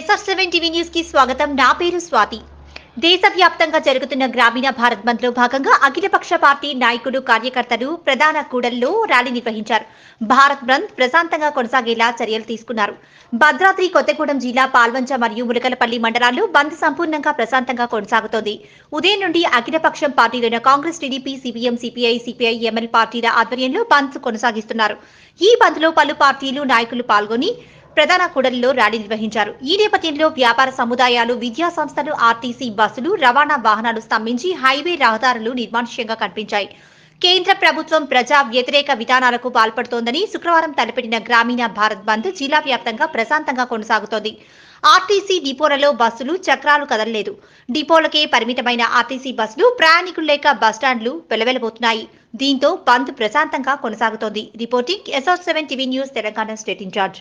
SR7 TV news కి స్వాగతం. నా పేరు స్వాతి. దేశవ్యాప్తంగా జరుగుతున్న గ్రామీణ భారత్ బంద్ లో భాగంగా అఖిలపక్ష పార్టీ నాయకులు కార్యకర్తలు ప్రధాన కూడల్లో ర్యాలీ నిర్వహించారు. భారత్ బంద్ ప్రశాంతంగా కొనసాగేలా చర్యలు తీసుకున్నారు. భద్రాద్రి కొత్తగూడెం జిల్లా పాల్వంచ మరియు ములకలపల్లి మండలాల్లో బంద్ సంపూర్ణంగా ప్రశాంతంగా కొనసాగుతోంది. ఉదయం నుండి అఖిలపక్షం పార్టీలైన కాంగ్రెస్, టీడీపీ, సిపిఎం, సిపిఐ, సిపిఐ, ఎంఎల్ పార్టీల ఆధ్వర్యంలో బంద్ కొనసాగిస్తున్నారు. ఈ బంద్ లో పలు పార్టీలు నాయకులు పాల్గొని ప్రధాన కూడలిలో ర్యాలీ నిర్వహించారు. ఈ నేపథ్యంలో వ్యాపార సముదాయాలు, విద్యా సంస్థలు, ఆర్టీసీ బస్సులు, రవాణా వాహనాలు స్తంభించి హైవే రహదారులు నిర్మానుష్యంగా కనిపించాయి. కేంద్ర ప్రభుత్వం ప్రజా వ్యతిరేక విధానాలకు పాల్పడుతోందని శుక్రవారం తలపెట్టిన గ్రామీణ భారత్ బంద్ జిల్లా వ్యాప్తంగా ప్రశాంతంగా కొనసాగుతోంది. ఆర్టీసీ డిపోలలో బస్సులు చక్రాలు కదలలేదు. డిపోలకే పరిమితమైన ఆర్టీసీ బస్సులు ప్రయాణికులు లేక బస్టాండ్లు వెలవెలబోతున్నాయి. దీంతో బంద్ ప్రశాంతంగా కొనసాగుతోంది. Reporting SR7 TV news, Telangana state incharge.